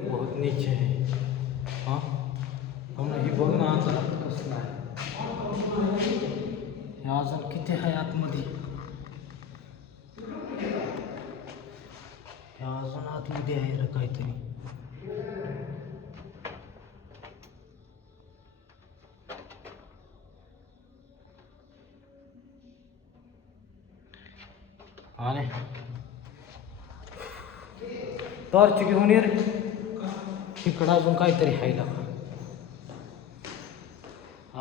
बहुत नीचे है. हां हे बघ ना आता कसलं आहे. हे अजून किती आहे आतमध्ये. हे अजून आतमध्ये आहे रे काहीतरी. आणि टॉर्च घेऊन ये रे. इकडं अजून काहीतरी आहे ना.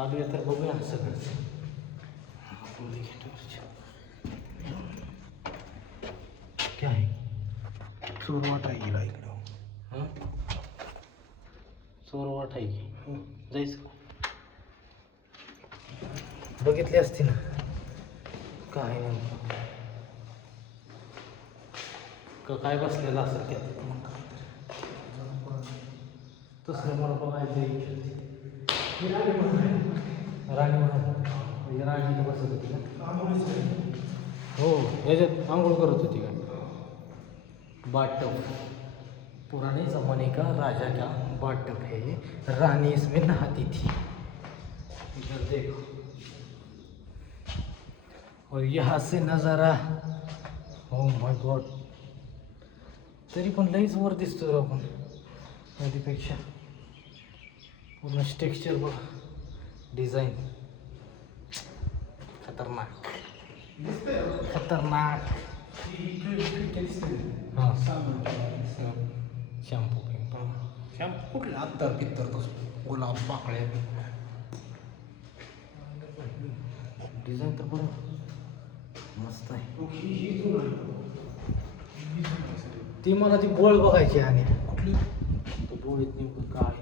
आलोय तर बघूया सगळंच. क्या आहे. चोरवाट आहे गेला इकडं. हां चोरवाट आहे की जायचं. बघितली असती ना काय नेमकं का काय बसलेलं असेल त्यात. तसलं मला बघायचं राणी म्हणून राणी इथं बसत होती का. हो याच्यात आंघोळ करत होती का. बाटप पुराने ज़माने का राजा का बाटप है. रानी इसमें नहाती थी. इधर देखो और यहाँ से नज़ारा. Oh my God. तरी पण लईच वर दिसतो रे आपण नदीपेक्षा. पूर्ण टेक्स्चर बघ. डिझाईन खतरनाक खतरनाक. हां शॅम्पू शॅम्पू कुठले अत्तर पित्तर तसं गुलाब पाकळ्या. डिझाईन तर बरं मस्त आहे. ती मला ती बोळ बघायची आणि कुठली तो बोळीत नेमकं काय